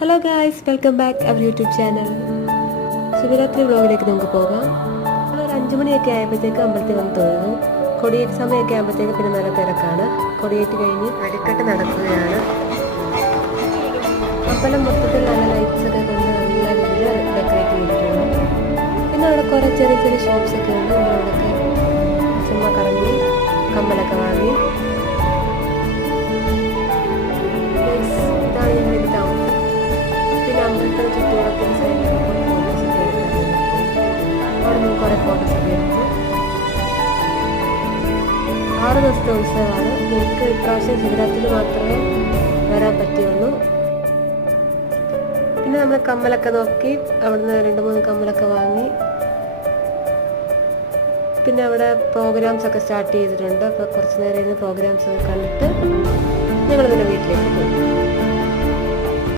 Hello guys, welcome back our YouTube channel. Shivaratri വ്ളോഗിലേക്ക് നമുക്ക് പോകാം. നമ്മളൊരു 5 മണിയൊക്കെ ആയപ്പോഴത്തേക്ക് അമ്പലത്തിൽ വന്ന് തൊഴുതു. കൊടിയേറ്റ് സമയമൊക്കെ ആകുമ്പോഴത്തേക്ക് പിന്നെ നല്ല തിരക്കാണ്. കൊടിയേറ്റ് കഴിഞ്ഞ് വെടിക്കെട്ട് നടക്കുകയാണ്. അമ്പലം മൊത്തത്തിൽ നല്ല ലൈറ്റ്സ് ഒക്കെ കൊണ്ട് നല്ല രീതിയിൽ ഡെക്കറേറ്റ് ചെയ്തിട്ടുണ്ട്. പിന്നെ അവിടെ കുറേ ചെറിയ ചെറിയ ഷോപ്സ് ഒക്കെ ഉണ്ട്. നമ്മളവിടെയൊക്കെ ചുമ്മാ കറങ്ങി കമ്മലൊക്കെ വാങ്ങി. ഇതാണ് ഞങ്ങളുടെ ടൗൺ. പിന്നെ അമ്പലത്തിന് ചുറ്റുവട്ടത്തിന് സൈഡിലൊക്കെ ഫോട്ടോസൊക്കെ എടുക്കാറുണ്ട്. അവിടെ നിന്ന് കുറേ ഫോട്ടോസൊക്കെ എടുത്തു. 6 ദിവസത്തെ ഉത്സവമാണ്. എനിക്ക് ഇപ്രാവശ്യം ശിവരാത്രി മാത്രമേ വരാൻ പറ്റിയുള്ളൂ. പിന്നെ നമ്മൾ കമ്മലൊക്കെ നോക്കി അവിടുന്ന് 2-3 കമ്മലൊക്കെ വാങ്ങി. പിന്നെ അവിടെ പ്രോഗ്രാംസ് ഒക്കെ സ്റ്റാർട്ട് ചെയ്തിട്ടുണ്ട്. അപ്പോൾ കുറച്ച് നേരം ഇരുന്ന് പ്രോഗ്രാംസ് ഒക്കെ കണ്ടിട്ട് ഞങ്ങൾ പിന്നെ വീട്ടിലേക്ക് പോയി.